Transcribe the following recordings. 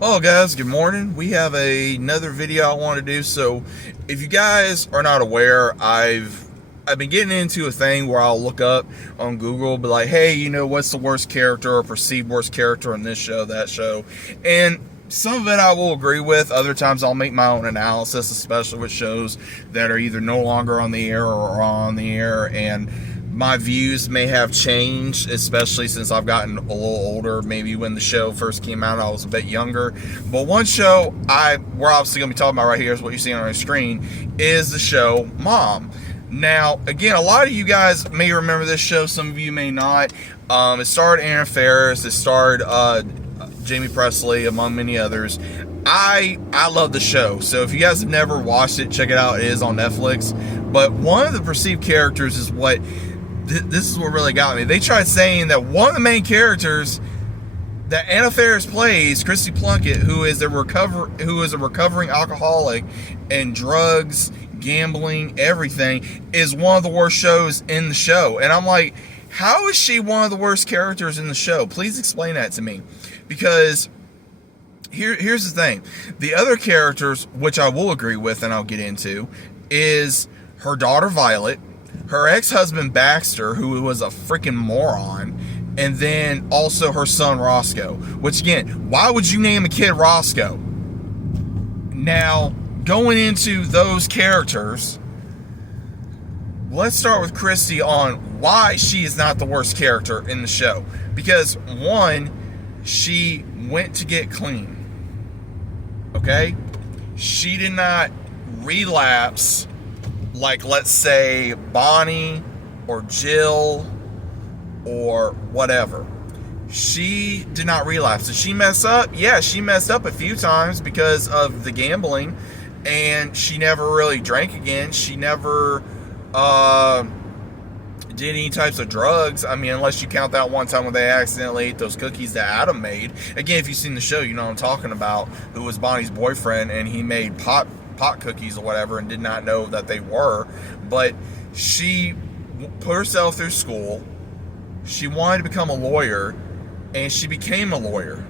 Well, guys, good morning. We have another video I want to do. So if you guys are not aware, I've been getting into a thing where I'll look up on Google, be like, hey, what's the worst character or perceived worst character in this show, that show? And some of it I will agree with. Other times I'll make my own analysis, especially with shows that are either no longer on the air or are on the air. And my views may have changed, especially since I've gotten a little older. Maybe when the show first came out, I was a bit younger. But one show we're obviously going to be talking about right here is what you see on our screen, is the show Mom. Now, again, a lot of you guys may remember this show. Some of you may not. It starred Aaron Ferris. It starred Jamie Presley, among many others. I love the show. So if you guys have never watched it, check it out. It is on Netflix. But one of the perceived characters is what... This is what really got me. They tried saying that one of the main characters that Anna Faris plays, Christy Plunkett, who is a recovering alcoholic and drugs, gambling, everything, is one of the worst shows in the show. And I'm like, how is she one of the worst characters in the show? Please explain that to me. Because here's the thing. The other characters, which I will agree with and I'll get into, is her daughter Violet, her ex-husband Baxter, who was a freaking moron, and then also her son Roscoe. Which, again, why would you name a kid Roscoe? Now, going into those characters, let's start with Christy on why she is not the worst character in the show. Because, one, she went to get clean. Okay? She did not relapse like, let's say, Bonnie or Jill or whatever. She did not relapse. Did she mess up? Yeah, she messed up a few times because of the gambling, and she never really drank again. She never did any types of drugs. I mean, unless you count that one time when they accidentally ate those cookies that Adam made. Again, if you've seen the show, you know what I'm talking about, who was Bonnie's boyfriend, and he made pot cookies or whatever and did not know that they were. But she put herself through school. She wanted to become a lawyer, and she became a lawyer.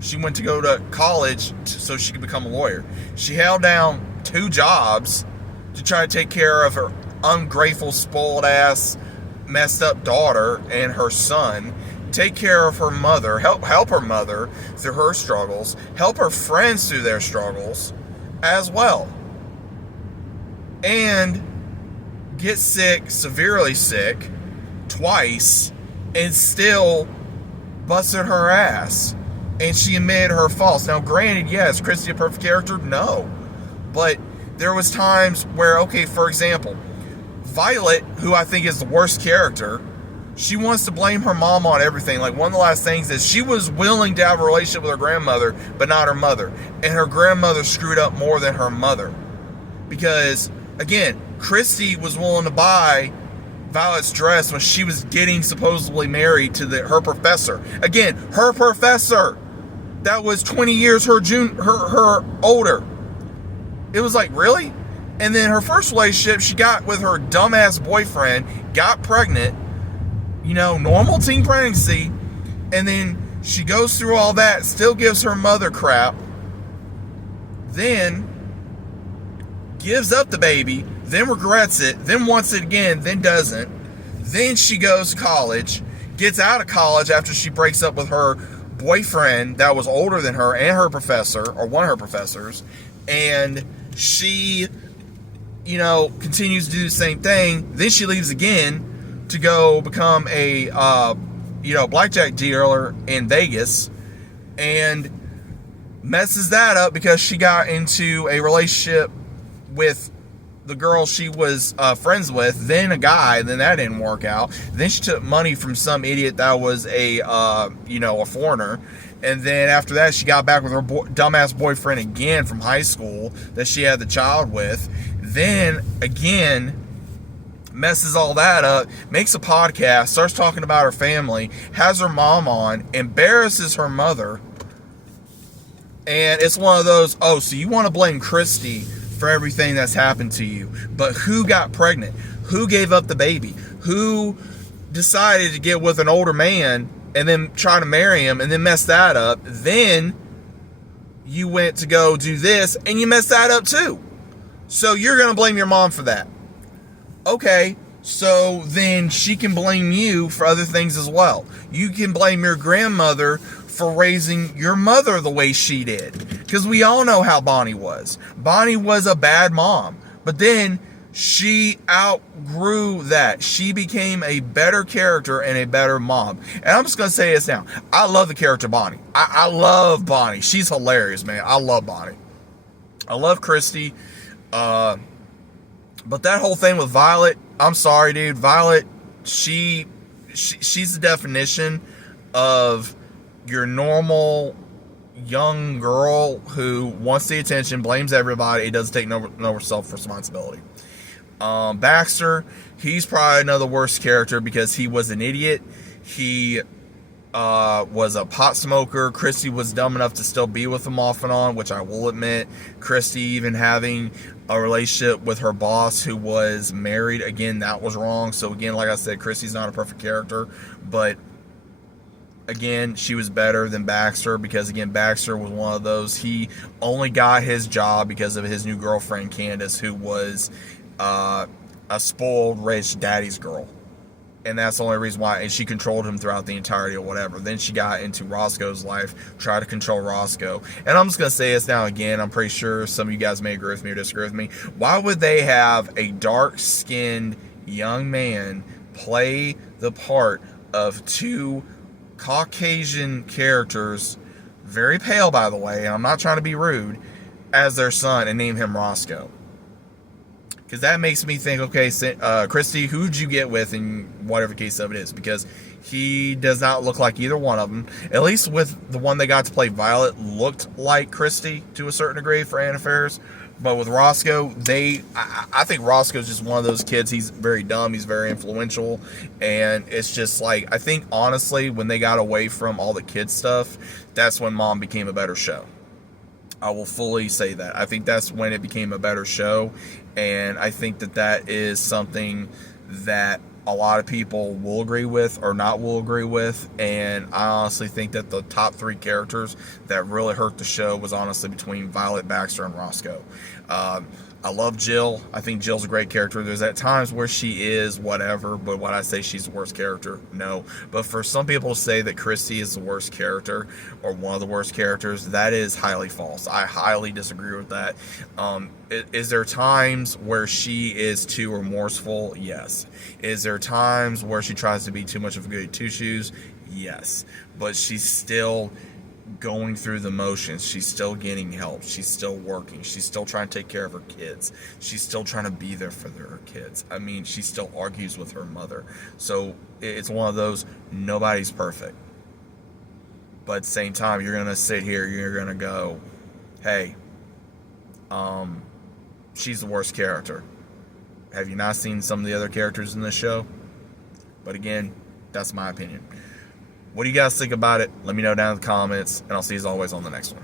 She went to go to college so she could become a lawyer. She held down 2 jobs to try to take care of her ungrateful, spoiled ass, messed up daughter and her son, take care of her mother, help her mother through her struggles, help her friends through their struggles as well, and get sick, severely sick, twice, and still busted her ass, and she admitted her faults. Now, granted, yes, Christy a perfect character? No, but there was times where, okay, for example, Violet, who I think is the worst character, she wants to blame her mom on everything. Like, one of the last things is she was willing to have a relationship with her grandmother, but not her mother. And her grandmother screwed up more than her mother. Because, again, Christy was willing to buy Violet's dress when she was getting supposedly married to her professor. Again, her professor. That was 20 years her older. It was like, really? And then her first relationship she got with her dumbass boyfriend, got pregnant, normal teen pregnancy, and then she goes through all that, still gives her mother crap, then gives up the baby, then regrets it, then wants it again, then doesn't. Then she goes to college, gets out of college after she breaks up with her boyfriend that was older than her and her professor, or one of her professors, and she, continues to do the same thing. Then she leaves again to go become a, blackjack dealer in Vegas, and messes that up because she got into a relationship with the girl she was friends with, then a guy, then that didn't work out. Then she took money from some idiot that was a foreigner, and then after that she got back with her dumbass boyfriend again from high school that she had the child with. Then again messes all that up, makes a podcast, starts talking about her family, has her mom on, embarrasses her mother, and it's one of those, oh, so you want to blame Christy for everything that's happened to you, but who got pregnant? Who gave up the baby? Who decided to get with an older man and then try to marry him and then mess that up, then you went to go do this and you messed that up too. So you're going to blame your mom for that. Okay, so then she can blame you for other things as well. You can blame your grandmother for raising your mother the way she did. Because we all know how Bonnie was. Bonnie was a bad mom. But then she outgrew that. She became a better character and a better mom. And I'm just going to say this now. I love the character Bonnie. I love Bonnie. She's hilarious, man. I love Bonnie. I love Christy. But that whole thing with Violet, I'm sorry, dude. Violet, she's the definition of your normal young girl who wants the attention, blames everybody, it doesn't take no self-responsibility. Baxter, he's probably another worst character because he was an idiot. He was a pot smoker. Christy was dumb enough to still be with him off and on, which I will admit. Christy even having a relationship with her boss who was married, again, that was wrong. So again, like I said, Christy's not a perfect character, but again, she was better than Baxter because, again, Baxter was one of those. He only got his job because of his new girlfriend, Candace, who was a spoiled, rich daddy's girl. And that's the only reason why. And she controlled him throughout the entirety or whatever. Then she got into Roscoe's life, tried to control Roscoe. And I'm just going to say this now again. I'm pretty sure some of you guys may agree with me or disagree with me. Why would they have a dark-skinned young man play the part of two Caucasian characters, very pale by the way, and I'm not trying to be rude, as their son and name him Roscoe? Because that makes me think, okay, Christy, who'd you get with in whatever case of it is? Because he does not look like either one of them. At least with the one they got to play Violet, looked like Christy to a certain degree for Anna Faris. But with Roscoe, I think Roscoe's just one of those kids. He's very dumb. He's very influential. And it's just like, I think, honestly, when they got away from all the kid stuff, that's when Mom became a better show. I will fully say that. I think that's when it became a better show. And I think that is something that a lot of people will agree with or not will agree with. And I honestly think that the top three characters that really hurt the show was honestly between Violet, Baxter, and Roscoe. I love Jill. I think Jill's a great character. There's at times where she is whatever, but when I say she's the worst character, no. But for some people to say that Christy is the worst character or one of the worst characters, that is highly false. I highly disagree with that. Is there times where she is too remorseful? Yes. Is there times where she tries to be too much of a goody two-shoes? Yes. But she's still going through the motions. She's still getting help. She's still working. She's still trying to take care of her kids. She's still trying to be there for her kids. I mean, she still argues with her mother. So it's one of those, nobody's perfect. But at the same time, you're going to sit here, you're going to go, hey, she's the worst character. Have you not seen some of the other characters in this show? But again, that's my opinion. What do you guys think about it? Let me know down in the comments, and I'll see you as always on the next one.